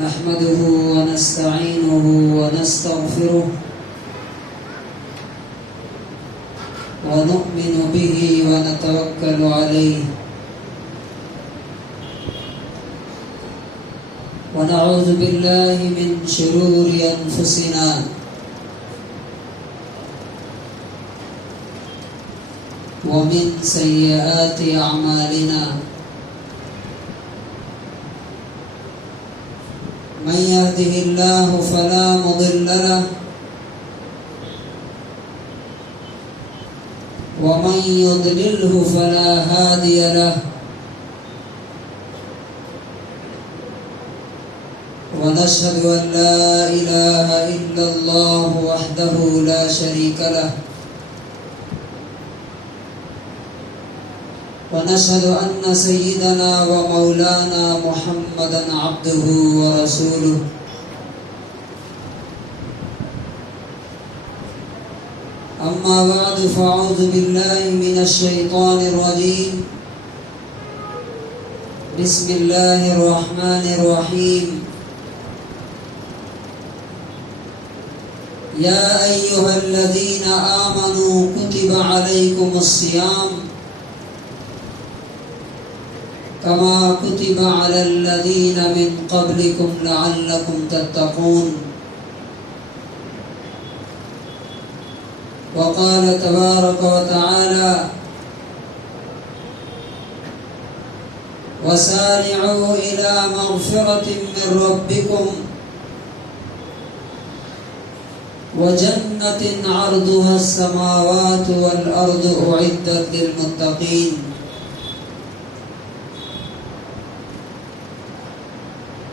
نحمده ونستعينه ونستغفره ونؤمن به ونتوكل عليه ونعوذ بالله من شرور أنفسنا ومن سيئات أعمالنا من يهده الله فلا مضل له ومن يضلله فلا هادي له ونشهد أن لا إله إلا الله وحده لا شريك له ونشهد أن سيدنا ومولانا محمدا عبده ورسوله أما بعد فأعوذ بالله من الشيطان الرجيم بسم الله الرحمن الرحيم يا أيها الذين آمنوا كتب عليكم الصيام كما كتب على الذين من قبلكم لعلكم تتقون وقال تبارك وتعالى وسارعوا إلى مغفرة من ربكم وجنة عرضها السماوات والأرض أعدت للمتقين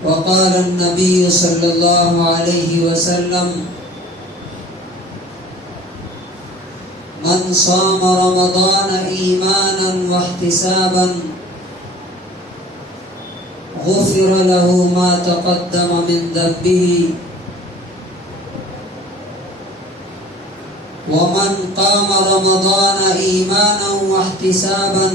وقال النبي صلى الله عليه وسلم من صام رمضان إيمانا واحتسابا غفر له ما تقدم من ذنبه ومن قام رمضان إيمانا واحتسابا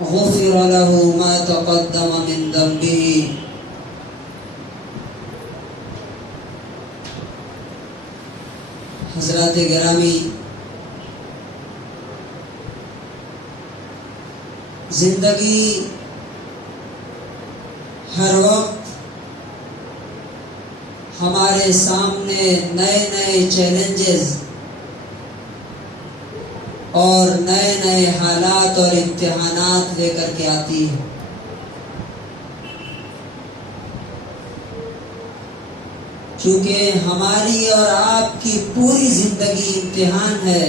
غفر له ما تقدم من ذنبه. حضرات گرامی، زندگی ہر وقت ہمارے سامنے نئے نئے چیلنجز اور نئے نئے حالات اور امتحانات لے کر کے آتی ہے. چونکہ ہماری اور آپ کی پوری زندگی امتحان ہے.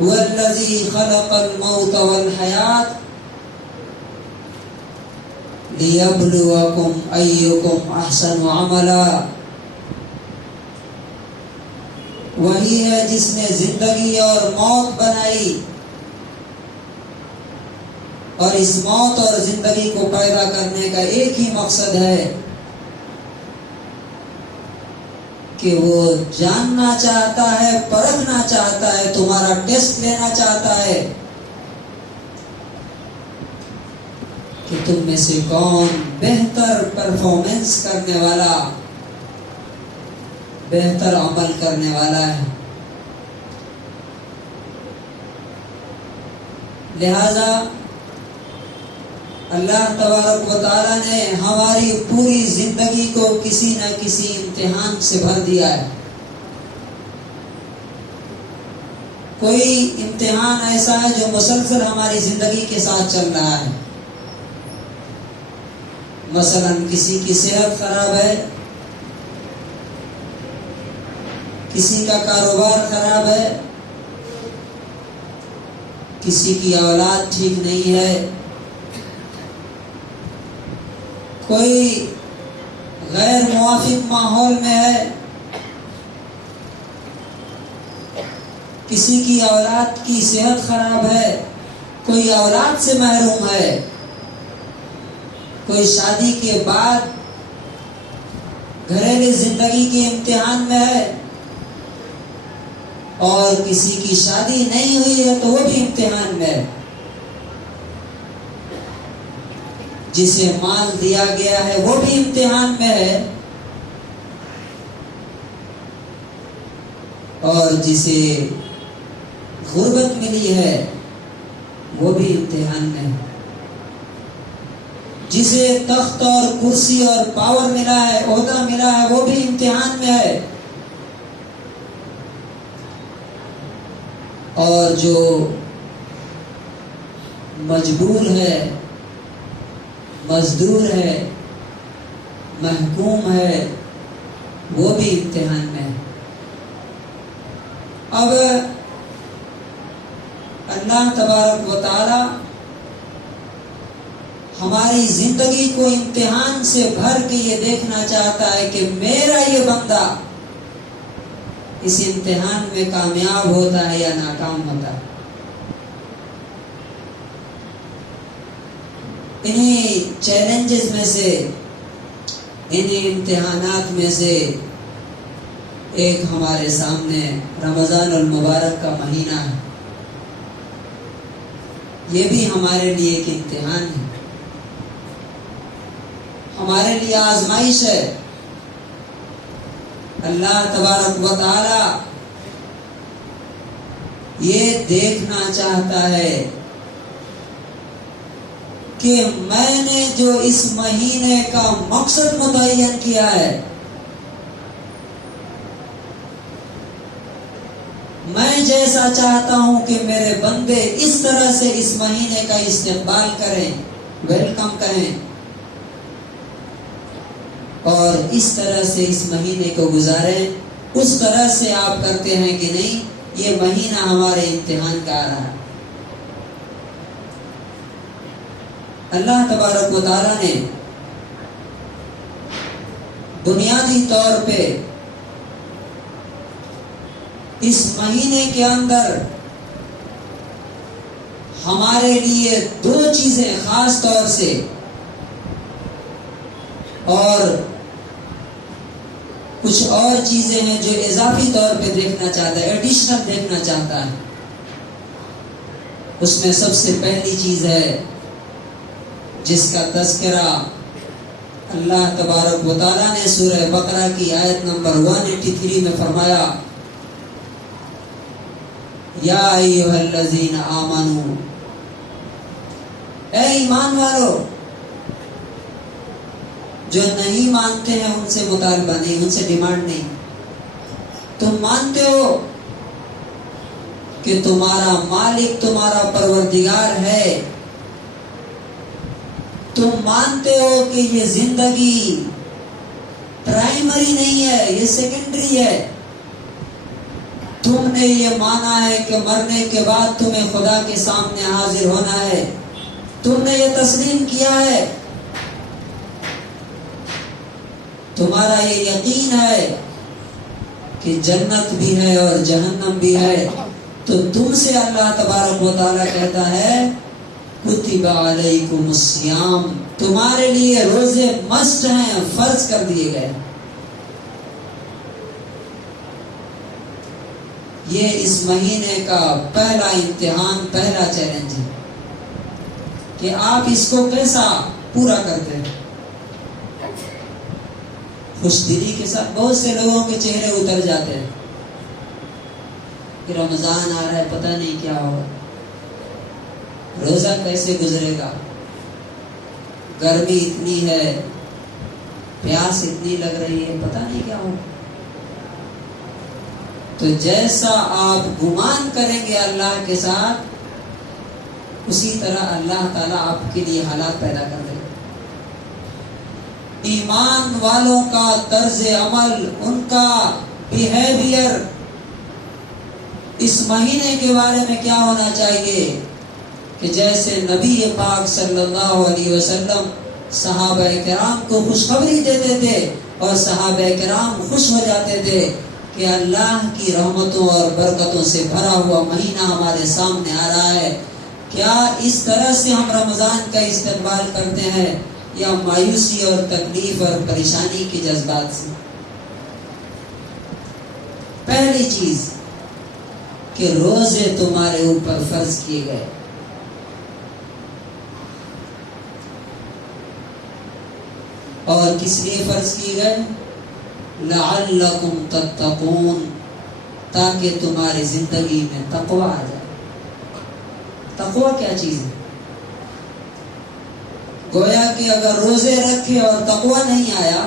هو الذی خلق الموت والحیات لیبلوکم ایکم احسن عملا. وہی ہے جس نے زندگی اور موت بنائی، اور اس موت اور زندگی کو پیدا کرنے کا ایک ہی مقصد ہے کہ وہ جاننا چاہتا ہے، پرکھنا چاہتا ہے، تمہارا ٹیسٹ لینا چاہتا ہے کہ تم میں سے کون بہتر پرفارمنس کرنے والا، بہتر عمل کرنے والا ہے. لہذا اللہ تبارک و تعالیٰ نے ہماری پوری زندگی کو کسی نہ کسی امتحان سے بھر دیا ہے. کوئی امتحان ایسا ہے جو مسلسل ہماری زندگی کے ساتھ چل رہا ہے. مثلا کسی کی صحت خراب ہے، کسی کا کاروبار خراب ہے، کسی کی اولاد ٹھیک نہیں ہے، کوئی غیر موافق ماحول میں ہے، کسی کی اولاد کی صحت خراب ہے، کوئی اولاد سے محروم ہے، کوئی شادی کے بعد گھریلو زندگی کے امتحان میں ہے، اور کسی کی شادی نہیں ہوئی ہے تو وہ بھی امتحان میں ہے. جسے مال دیا گیا ہے وہ بھی امتحان میں ہے، اور جسے غربت ملی ہے وہ بھی امتحان میں ہے، جسے تخت اور کرسی اور پاور ملا ہے، عہدہ ملا ہے، وہ بھی امتحان میں ہے، اور جو مجبور ہے، مزدور ہے، محکوم ہے، وہ بھی امتحان میں ہے۔ اب اللہ تبارک و تعالی ہماری زندگی کو امتحان سے بھر کے یہ دیکھنا چاہتا ہے کہ میرا یہ بندہ اس امتحان میں کامیاب ہوتا ہے یا ناکام ہوتا ہے۔ انہی چیلنجز میں سے، انہی امتحانات میں سے ایک ہمارے سامنے رمضان المبارک کا مہینہ ہے۔ یہ بھی ہمارے لیے ایک امتحان ہے، ہمارے لیے آزمائش ہے۔ اللہ تبارک و تعالی یہ دیکھنا چاہتا ہے کہ میں نے جو اس مہینے کا مقصد متعین کیا ہے، میں جیسا چاہتا ہوں کہ میرے بندے اس طرح سے اس مہینے کا استقبال کریں، ویلکم کریں، اور اس طرح سے اس مہینے کو گزاریں۔ اس طرح سے آپ کرتے ہیں کہ نہیں، یہ مہینہ ہمارے امتحان کا آ رہا ہے۔ اللہ تبارک و تعالیٰ نے بنیادی طور پہ اس مہینے کے اندر ہمارے لیے دو چیزیں خاص طور سے، اور کچھ اور چیزیں ہیں جو اضافی طور پہ دیکھنا چاہتا ہے، ایڈیشنل دیکھنا چاہتا ہے۔ اس میں سب سے پہلی چیز ہے جس کا تذکرہ اللہ تبارک و تعالیٰ نے سورہ بقرہ کی آیت نمبر 183 میں فرمایا، یا ایھا الذین آمنو، اے ایمان والو۔ جو نہیں مانتے ہیں ان سے مطالبہ نہیں، ان سے ڈیمانڈ نہیں۔ تم مانتے ہو کہ تمہارا مالک تمہارا پروردگار ہے، تم مانتے ہو کہ یہ زندگی پرائمری نہیں ہے، یہ سیکنڈری ہے، تم نے یہ مانا ہے کہ مرنے کے بعد تمہیں خدا کے سامنے حاضر ہونا ہے، تم نے یہ تسلیم کیا ہے، تمہارا یہ یقین ہے کہ جنت بھی ہے اور جہنم بھی ہے، تو تم سے اللہ تبارک و تعالیٰ کہتا ہے کتب علیکم الصیام، تمہارے لیے روزے مسٹ ہیں، فرض کر دیے گئے۔ یہ اس مہینے کا پہلا امتحان، پہلا چیلنج ہے کہ آپ اس کو کیسا پورا کرتے ہیں۔ خوش دلی کے ساتھ بہت سے لوگوں کے چہرے اتر جاتے ہیں کہ رمضان آ رہا ہے، پتہ نہیں کیا ہوگا، روزہ کیسے گزرے گا، گرمی اتنی ہے، پیاس اتنی لگ رہی ہے، پتہ نہیں کیا ہوگا۔ تو جیسا آپ گمان کریں گے اللہ کے ساتھ، اسی طرح اللہ تعالیٰ آپ کے لیے حالات پیدا کر دے گا۔ ایمان والوں کا طرز عمل، ان کا بیہیویئر اس مہینے کے بارے میں کیا ہونا چاہیے کہ جیسے نبی پاک صلی اللہ علیہ وسلم صحابہ کرام کو خوشخبری دیتے تھے اور صحابہ کرام خوش ہو جاتے تھے کہ اللہ کی رحمتوں اور برکتوں سے بھرا ہوا مہینہ ہمارے سامنے آ رہا ہے۔ کیا اس طرح سے ہم رمضان کا استقبال کرتے ہیں یا مایوسی اور تکلیف اور پریشانی کے جذبات سے؟ پہلی چیز کہ روزے تمہارے اوپر فرض کیے گئے۔ اور کس لیے فرض کی گئے؟ لعلکم تتقون، تاکہ تمہاری زندگی میں تقوی آ جائے۔ تقوی کیا چیز ہے؟ گویا کہ اگر روزے رکھے اور تقوی نہیں آیا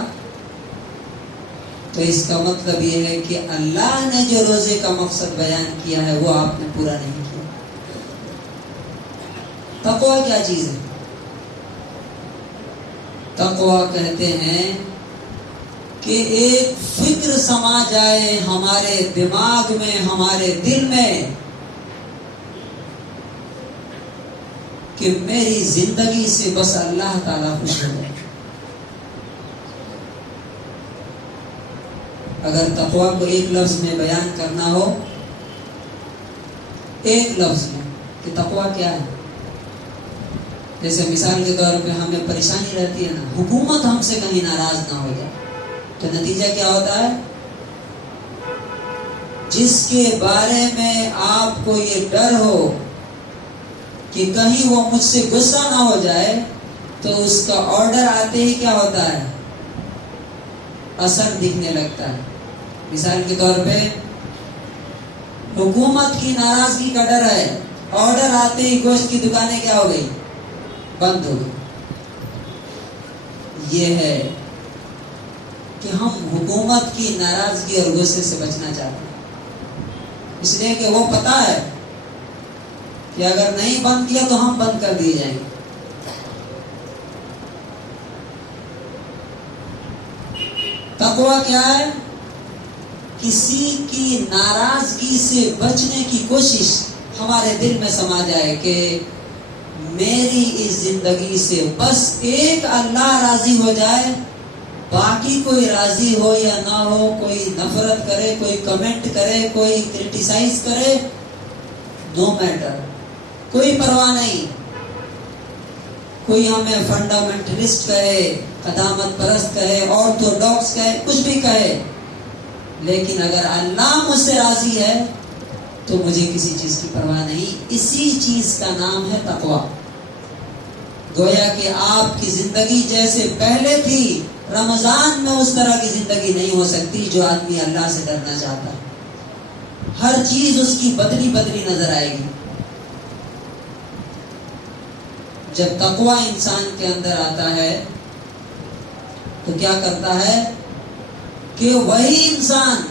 تو اس کا مطلب یہ ہے کہ اللہ نے جو روزے کا مقصد بیان کیا ہے وہ آپ نے پورا نہیں کیا۔ تقوی کیا چیز ہے؟ تقوی کہتے ہیں کہ ایک فکر سما جائے ہمارے دماغ میں، ہمارے دل میں، کہ میری زندگی سے بس اللہ تعالیٰ خوش ہو جائے۔ اگر تقوی کو ایک لفظ میں بیان کرنا ہو، ایک لفظ میں، کہ تقوی کیا ہے؟ جیسے مثال کے طور پہ ہمیں پریشانی رہتی ہے نا، حکومت ہم سے کہیں ناراض نہ ہو جائے، تو نتیجہ کیا ہوتا ہے؟ جس کے بارے میں آپ کو یہ ڈر ہو کہ کہیں وہ مجھ سے غصہ نہ ہو جائے، تو اس کا آرڈر آتے ہی کیا ہوتا ہے؟ اثر دکھنے لگتا ہے۔ مثال کے طور پہ حکومت کی ناراضگی کا ڈر ہے، آرڈر آتے ہی گوشت کی دکانیں کیا ہو گئی؟ بند ہو گئی۔ یہ ہے کہ ہم حکومت کی ناراضگی اور غصے سے بچنا چاہتے ہیں، اس لیے کہ وہ پتہ ہے کہ اگر نہیں بند کیا تو ہم بند کر دیے جائیں گے۔ تقوی کیا ہے؟ کسی کی ناراضگی سے بچنے کی کوشش ہمارے دل میں سما جائے کہ میری اس زندگی سے بس ایک اللہ راضی ہو جائے، باقی کوئی راضی ہو یا نہ ہو، کوئی نفرت کرے، کوئی کمنٹ کرے، کوئی کرٹیسائز کرے، نو میٹر، کوئی پرواہ نہیں۔ کوئی ہمیں فنڈامنٹلسٹ کہے، قدامت پرست کہے، آرتھوڈاکس کہے، کچھ بھی کہے، لیکن اگر اللہ مجھ سے راضی ہے تو مجھے کسی چیز کی پرواہ نہیں۔ اسی چیز کا نام ہے تقوی۔ گویا کہ آپ کی زندگی جیسے پہلے تھی، رمضان میں اس طرح کی زندگی نہیں ہو سکتی جو آدمی اللہ سے ڈرنا چاہتا ہے۔ ہر چیز اس کی بدلی بدلی نظر آئے گی۔ جب تقوی انسان کے اندر آتا ہے تو کیا کرتا ہے کہ وہی انسان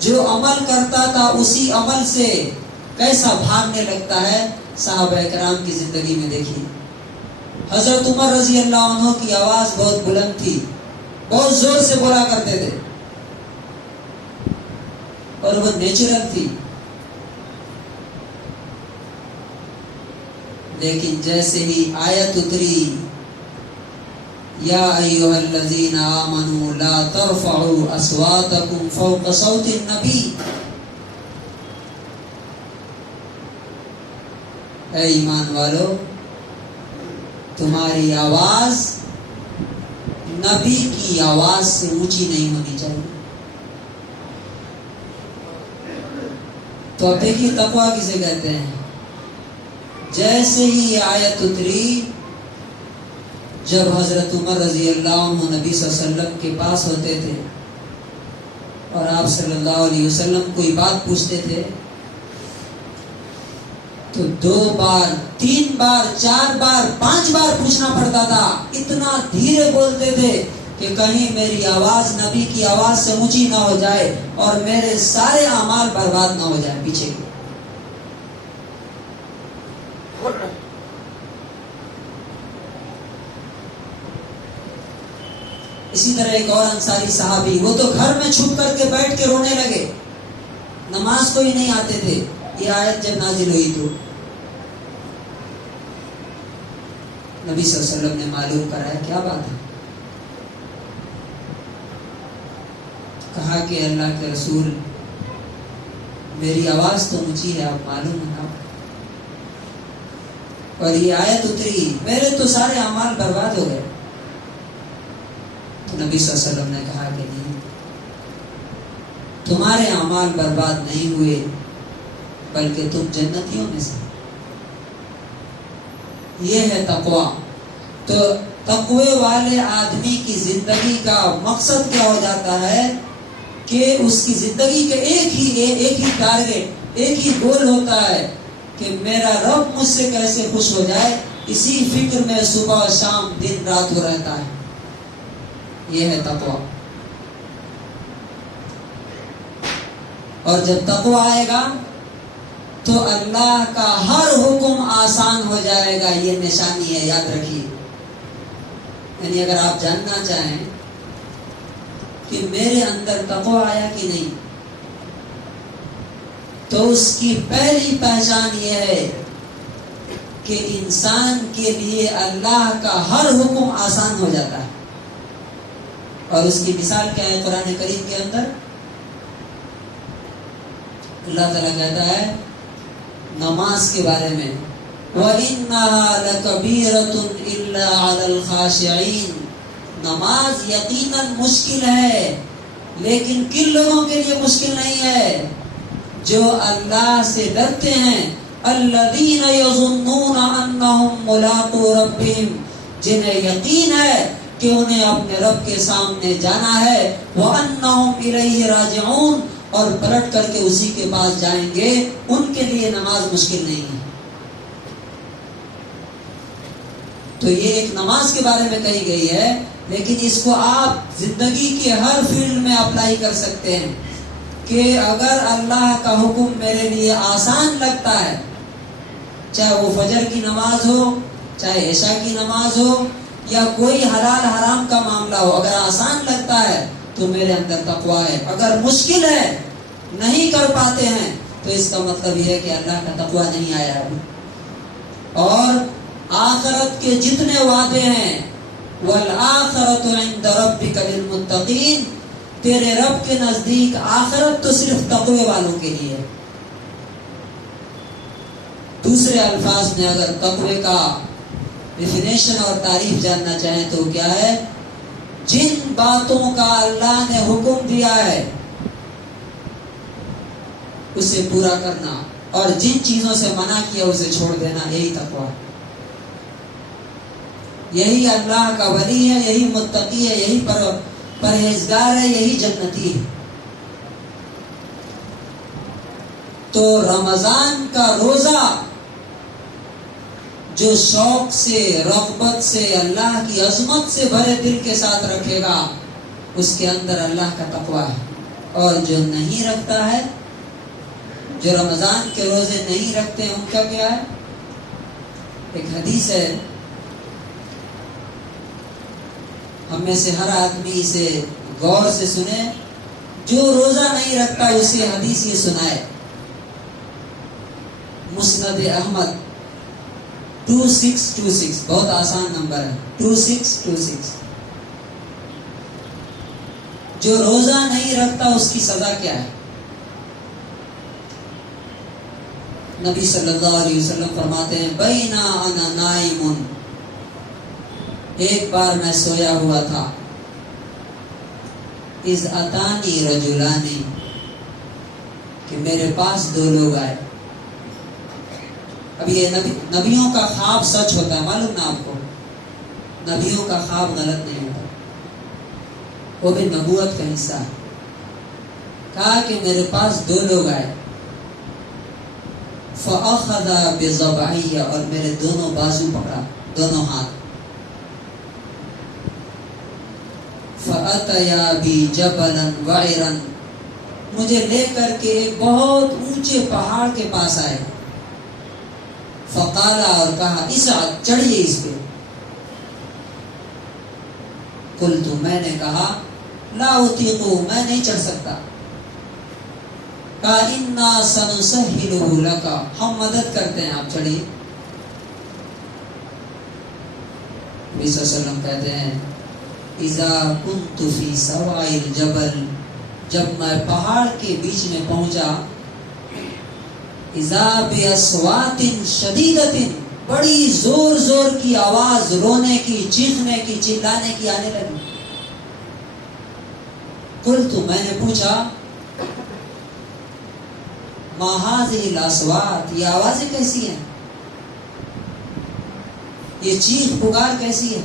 جو عمل کرتا تھا اسی عمل سے کیسا بھاگنے لگتا ہے۔ صحابہ کرام کی زندگی میں دیکھیے، حضرت عمر رضی اللہ عنہ کی آواز بہت بلند تھی، بہت زور سے بولا کرتے تھے، اور وہ نیچرل تھی، لیکن جیسے ہی آیت اتری یا ایھا الذین آمنوا لا ترفعوا اصواتکم فوق صوت النبی، اے ایمان والو تمہاری آواز نبی کی آواز سے اونچی نہیں ہونی چاہیے۔ تو اب دیکھیے تقویٰ کسے کہتے ہیں۔ جیسے ہی یہ آیت اتری، جب حضرت عمر رضی اللہ عنہ نبی صلی اللہ علیہ وسلم کے پاس ہوتے تھے اور آپ صلی اللہ علیہ وسلم کوئی بات پوچھتے تھے تو 2 بار 3 بار 4 بار 5 بار پوچھنا پڑتا تھا، اتنا دھیرے بولتے تھے کہ کہیں میری آواز نبی کی آواز سے اونچی نہ ہو جائے اور میرے سارے اعمال برباد نہ ہو جائے پیچھے کے۔ اسی طرح ایک اور انصاری صحابی، وہ تو گھر میں چھپ کر کے بیٹھ کے رونے لگے، نماز کو ہی نہیں آتے تھے۔ یہ آیت جب نازل ہوئی تو نبی صلی اللہ علیہ وسلم نے معلوم کرایا کیا بات ہے، کہا کہ اللہ کے رسول میری آواز تو اونچی ہے، آپ معلوم ہے نا، اور یہ آیت اتری، میرے تو سارے اعمال برباد ہو گئے۔ تو نبی صلی اللہ علیہ وسلم نے کہا کہ نہیں، تمہارے اعمال برباد نہیں ہوئے بلکہ تم جنتیوں میں سے۔ یہ ہے تقویٰ تو تقوی والے آدمی کی زندگی کا مقصد کیا ہو جاتا ہے کہ اس کی زندگی کا ایک ہی ٹارگیٹ، ایک ہی گول ہوتا ہے کہ میرا رب مجھ سے کیسے خوش ہو جائے، اسی فکر میں صبح شام دن رات وہ رہتا ہے. یہ ہے تقوی. اور جب تقوی آئے گا تو اللہ کا ہر حکم آسان ہو جائے گا. یہ نشانی ہے، یاد رکھیے. یعنی اگر آپ جاننا چاہیں کہ میرے اندر تقوی آیا کہ نہیں، تو اس کی پہلی پہچان یہ ہے کہ انسان کے لیے اللہ کا ہر حکم آسان ہو جاتا ہے. اور اس کی مثال کیا ہے قرآن کریم کے اندر؟ اللہ تعالیٰ کہتا ہے نماز کے بارے میں وَإِنَّهَا لَكَبِيرَةٌ إِلَّا عَلَى الْخَاشِعِينَ. نماز یقیناً مشکل ہے، لیکن کن لوگوں کے لیے مشکل نہیں ہے؟ جو اللہ سے ڈرتے ہیں. الَّذِينَ يَظُنُّونَ أَنَّهُمْ مُلَاقُو رَبِّهِمْ. جنہیں یقین ہے کہ انہیں اپنے رب کے سامنے جانا ہے. وَأَنَّهُمْ إِلَيْهِ رَاجِعُونَ. اور پلٹ کر کے اسی کے پاس جائیں گے. ان کے لیے نماز مشکل نہیں ہے. تو یہ ایک نماز کے بارے میں کہی گئی ہے، لیکن اس کو آپ زندگی کے ہر فیلڈ میں اپلائی کر سکتے ہیں کہ اگر اللہ کا حکم میرے لیے آسان لگتا ہے، چاہے وہ فجر کی نماز ہو، چاہے عشاء کی نماز ہو، یا کوئی حلال حرام کا معاملہ ہو، اگر آسان لگتا ہے تو میرے اندر تقویٰ ہے. اگر مشکل ہے، نہیں کر پاتے ہیں، تو اس کا مطلب یہ ہے کہ اللہ کا تقویٰ نہیں آیا ابھی. اور آخرت کے جتنے وعدے ہیں وَالْآخِرَةُ عِنْدَ رَبِّكَ لِلْمُتَّقِينَ، تیرے رب کے نزدیک آخرت تو صرف تقوی والوں کے لیے. دوسرے الفاظ میں اگر تقوی کا ڈیفینیشن اور تعریف جاننا چاہیں تو کیا ہے؟ جن باتوں کا اللہ نے حکم دیا ہے اسے پورا کرنا، اور جن چیزوں سے منع کیا اسے چھوڑ دینا، یہی تقوی. یہی اللہ کا ولی ہے، یہی متقی ہے، یہی پرہیزگار ہے، یہی جنتی ہے. تو رمضان کا روزہ جو شوق سے، رغبت سے، اللہ کی عظمت سے بھرے دل کے ساتھ رکھے گا، اس کے اندر اللہ کا تقویٰ ہے. اور جو نہیں رکھتا ہے، جو رمضان کے روزے نہیں رکھتے ہیں، ان کا کیا ہے؟ ایک حدیث ہے، ہم میں سے ہر آدمی اسے غور سے سنے. جو روزہ نہیں رکھتا اسے حدیث یہ سنائے. مسند احمد 2626، بہت آسان نمبر ہے، 2626. جو روزہ نہیں رکھتا اس کی سزا کیا ہے؟ نبی صلی اللہ علیہ وسلم فرماتے ہیں بینا انا نائم، ایک بار میں سویا ہوا تھا، اذ اتانی رجلانی، کہ میرے پاس دو لوگ آئے. اب یہ نبیوں کا خواب سچ ہوتا ہے، معلوم نا آپ کو؟ نبیوں کا خواب غلط نہیں ہوتا، وہ بھی نبوت کا حصہ ہے. کہا کہ میرے پاس دو لوگ آئے، فأخذ بضبعی، اور میرے دونوں بازو پکڑا، دونوں ہاتھ. فأتیا بی جبلا وعرا، مجھے لے کر کے ایک بہت اونچے پہاڑ کے پاس آئے. فقالا، اور کہا اسعد، چڑھیے اس پہ. قلت، میں نے کہا لا اطیق، میں نہیں چڑھ سکتا. کہا انا سنسہلہ لک، ہم مدد کرتے ہیں، آپ چڑھیے. نبی صلی اللہ علیہ وسلم کہتے ہیں اذا كنت فی سواء الجبل، جب میں پہاڑ کے بیچ میں پہنچا، اذا باصوات شدیدۃ، بڑی زور زور کی آواز، رونے کی، چیخنے کی، چلانے کی آنے لگی. قلت، میں نے پوچھا ما هذه الاصوات، یہ آوازیں کیسی ہیں؟ یہ چیخ پکار کیسی ہے؟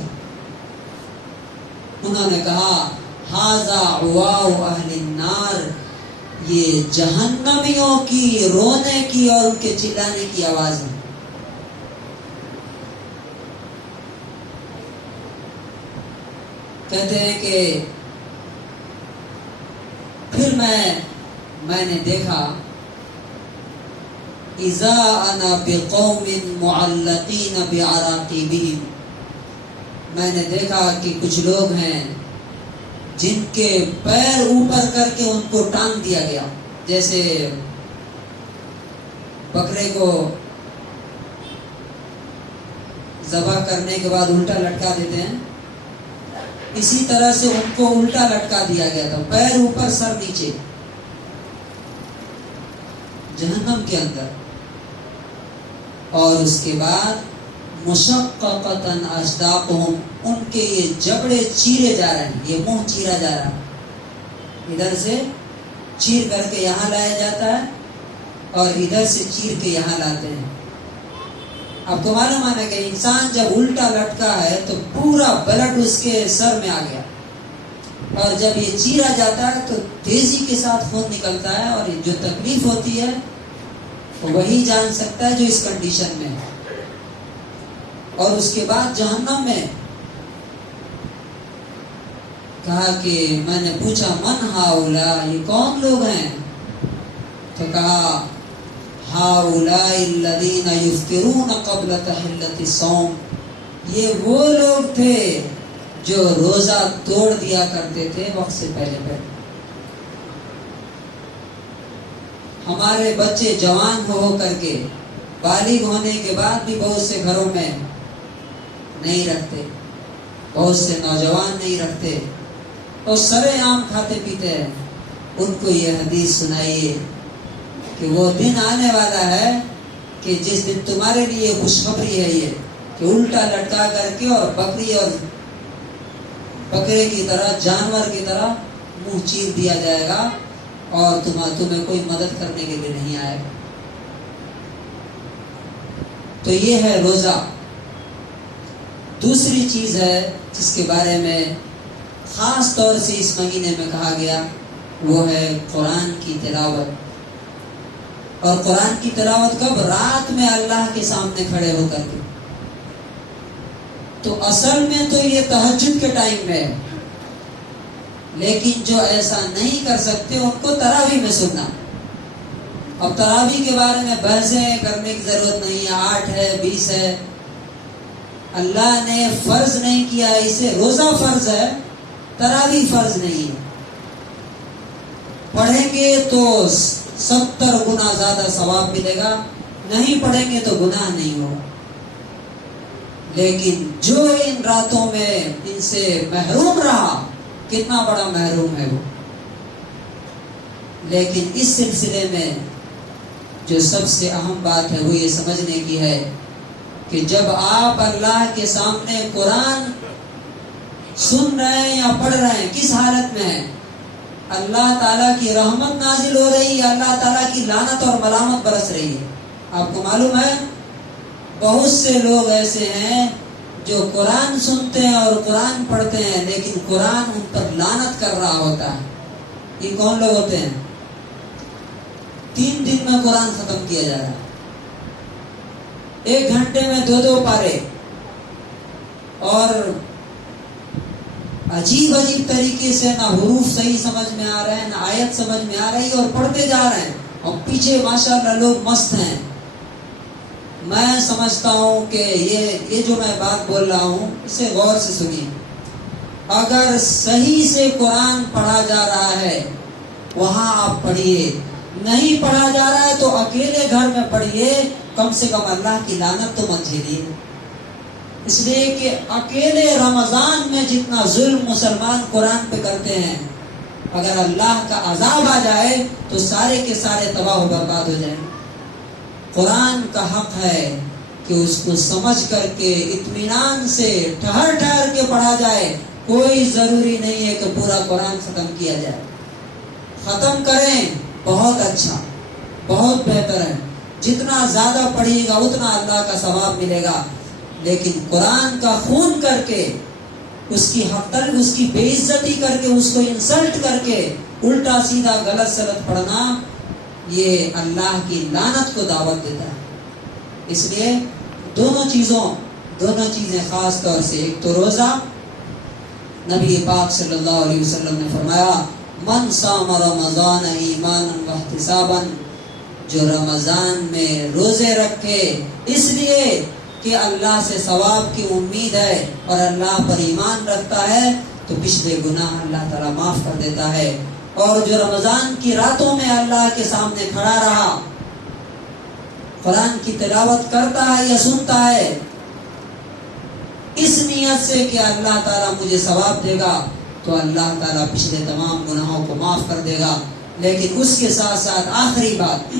انہوں نے کہا ھذا عواء اہل النار، یہ جہنمیوں کی رونے کی اور ان کے چلانے کی آواز ہے۔ کہتے ہیں کہ پھر میں نے دیکھا اذا انا بقوم معلقین بعراقیبہم، میں نے دیکھا کہ کچھ لوگ ہیں جن کے پیر اوپر کر کے ان کو ٹانگ دیا گیا، جیسے بکرے کو ذبح کرنے کے بعد الٹا لٹکا دیتے ہیں، اسی طرح سے ان کو الٹا لٹکا دیا گیا تھا، پیر اوپر سر نیچے، جہنم کے اندر۔ اور اس کے بعد مشققتاً اصداقہم، ان کے یہ جبڑے چیرے جا رہے ہیں، یہ منہ چیرا جا رہا ہے، ادھر سے چیر کر کے یہاں لایا جاتا ہے اور ادھر سے چیر کے یہاں لاتے ہیں۔ آپ کو معلوم ہے کہ انسان جب الٹا لٹکا ہے تو پورا بلڈ اس کے سر میں آ گیا، اور جب یہ چیرا جاتا ہے تو تیزی کے ساتھ خون نکلتا ہے، اور جو تکلیف ہوتی ہے وہی جان سکتا ہے جو اس کنڈیشن میں ہے۔ اور اس کے بعد جہنم میں کہا کہ میں نے پوچھا من ہؤلاء، یہ کون لوگ ہیں؟ تو کہا ہؤلاء الذین یفطرون قبل تحلۃ الصوم، یہ وہ لوگ تھے جو روزہ توڑ دیا کرتے تھے وقت سے پہلے پہلے۔ ہمارے بچے جوان ہو کر کے بالغ ہونے کے بعد بھی بہت سے گھروں میں نہیں رکھتے، بہت سے نوجوان نہیں رکھتے، اور سرے عام کھاتے پیتے ہیں۔ ان کو یہ حدیث سنائیے کہ وہ دن آنے والا ہے کہ جس دن تمہارے لیے خوشخبری ہے یہ کہ الٹا لٹکا کر کے اور بکری اور بکرے کی طرح، جانور کی طرح منہ چیر دیا جائے گا، اور تمہیں کوئی مدد کرنے کے لیے نہیں آئے گا۔ تو یہ ہے روزہ۔ دوسری چیز ہے جس کے بارے میں خاص طور سے اس مہینے میں کہا گیا، وہ ہے قرآن کی تلاوت۔ اور قرآن کی تلاوت کب؟ رات میں اللہ کے سامنے کھڑے ہو کر کے۔ تو اصل میں تو یہ تہجد کے ٹائم میں ہے، لیکن جو ایسا نہیں کر سکتے ان کو تراویح میں سننا۔ اب تراویح کے بارے میں بحثیں کرنے کی ضرورت نہیں ہے، 8 ہے 20 ہے، اللہ نے فرض نہیں کیا اسے، روزہ فرض ہے، تراویح فرض نہیں ہے۔ پڑھیں گے تو 70 گنا زیادہ ثواب ملے گا، نہیں پڑھیں گے تو گناہ نہیں ہوگا۔ لیکن جو ان راتوں میں ان سے محروم رہا، کتنا بڑا محروم ہے وہ۔ لیکن اس سلسلے میں جو سب سے اہم بات ہے وہ یہ سمجھنے کی ہے کہ جب آپ اللہ کے سامنے قرآن سن رہے ہیں یا پڑھ رہے ہیں، کس حالت میں ہیں؟ اللہ تعالیٰ کی رحمت نازل ہو رہی ہے، اللہ تعالیٰ کی لعنت اور ملامت برس رہی ہے۔ آپ کو معلوم ہے بہت سے لوگ ایسے ہیں جو قرآن سنتے ہیں اور قرآن پڑھتے ہیں، لیکن قرآن ان پر لعنت کر رہا ہوتا ہے۔ یہ کون لوگ ہوتے ہیں؟ 3 دن میں قرآن ختم کیا جا رہا ہے، 1 گھنٹے میں 2 پارے، اور عجیب طریقے سے نہ حروف صحیح سمجھ میں آ رہے ہیں، نہ آیت سمجھ میں آ رہی، اور پڑھتے جا رہے ہیں، اور پیچھے ماشاءاللہ لوگ مست ہیں۔ میں سمجھتا ہوں کہ یہ جو میں بات بول رہا ہوں اسے غور سے سنیے۔ اگر صحیح سے قرآن پڑھا جا رہا ہے وہاں آپ پڑھیے، نہیں پڑھا جا رہا ہے تو اکیلے گھر میں پڑھیے، کم سے کم اللہ کی لعنت تو مت جھیلیے۔ اس لیے کہ اکیلے رمضان میں جتنا ظلم مسلمان قرآن پہ کرتے ہیں، اگر اللہ کا عذاب آ جائے تو سارے کے سارے تباہ و برباد ہو جائیں۔ قرآن کا حق ہے کہ اس کو سمجھ کر کے اطمینان سے ٹھہر کے پڑھا جائے۔ کوئی ضروری نہیں ہے کہ پورا قرآن ختم کیا جائے، ختم کریں، بہت اچھا، بہت بہتر ہے۔ جتنا زیادہ پڑھیے گا اتنا اللہ کا ثواب ملے گا۔ لیکن قرآن کا خون کر کے اس کی حق تلف، اس کی بے عزتی کر کے، اس کو انسلٹ کر کے الٹا سیدھا غلط سلط پڑھنا، یہ اللہ کی لعنت کو دعوت دیتا ہے۔ اس لیے دونوں چیزیں خاص طور سے، ایک تو روزہ، نبی پاک صلی اللہ علیہ وسلم نے فرمایا من صام رمضان ایمانا واحتسابا، جو رمضان میں روزے رکھے اس لیے کہ اللہ سے ثواب کی امید ہے اور اللہ پر ایمان رکھتا ہے، تو پچھلے گناہ اللہ تعالیٰ معاف کر دیتا ہے۔ اور جو رمضان کی راتوں میں اللہ کے سامنے کھڑا رہا، قرآن کی تلاوت کرتا ہے یا سنتا ہے اس نیت سے کہ اللہ تعالیٰ مجھے ثواب دے گا، تو اللہ تعالیٰ پچھلے تمام گناہوں کو معاف کر دے گا۔ لیکن اس کے ساتھ ساتھ آخری بات،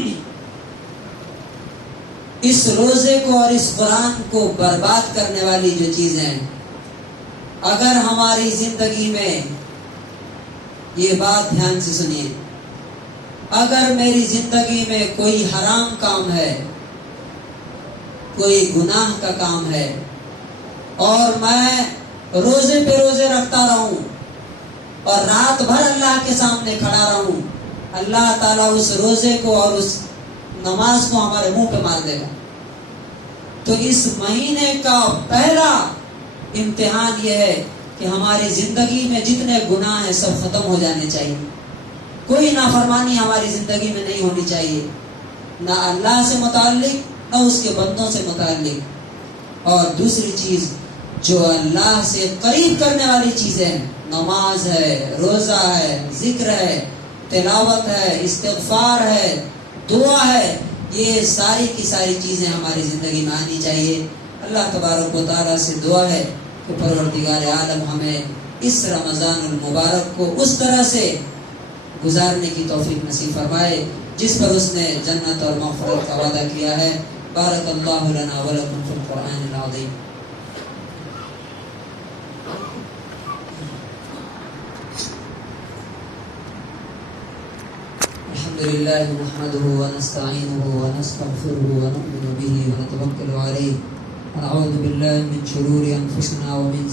اس روزے کو اور اس قرآن کو برباد کرنے والی جو چیزیں، اگر ہماری زندگی میں، یہ بات دھیان سے سنیے، اگر میری زندگی میں کوئی حرام کام ہے، کوئی گناہ کا کام ہے، اور میں روزے پہ روزے رکھتا رہوں اور رات بھر اللہ کے سامنے کھڑا رہوں، اللہ تعالیٰ اس روزے کو اور اس نماز کو ہمارے منہ پہ مار دے گا۔ تو اس مہینے کا پہلا امتحان یہ ہے کہ ہماری زندگی میں جتنے گناہ ہیں سب ختم ہو جانے چاہیے، کوئی نافرمانی ہماری زندگی میں نہیں ہونی چاہیے، نہ اللہ سے متعلق نہ اس کے بندوں سے متعلق۔ اور دوسری چیز جو اللہ سے قریب کرنے والی چیزیں ہیں، نماز ہے، روزہ ہے، ذکر ہے، تلاوت ہے، استغفار ہے، دعا ہے، یہ ساری کی ساری چیزیں ہماری زندگی میں آنی چاہیے۔ اللہ تبارک و تعالیٰ سے دعا ہے کہ پروردگار عالم ہمیں اس رمضان المبارک کو اس طرح سے گزارنے کی توفیق نصیب فرمائے جس پر اس نے جنت اور مغفرت کا وعدہ کیا ہے۔ بارک اللہ لنا ولکم فی القرآن العظیم۔ الحمد لله نحمده ونستعينه ونستغفره ونؤمن به ونتوكل عليه ونعوذ بالله من شرور أنفسنا ومن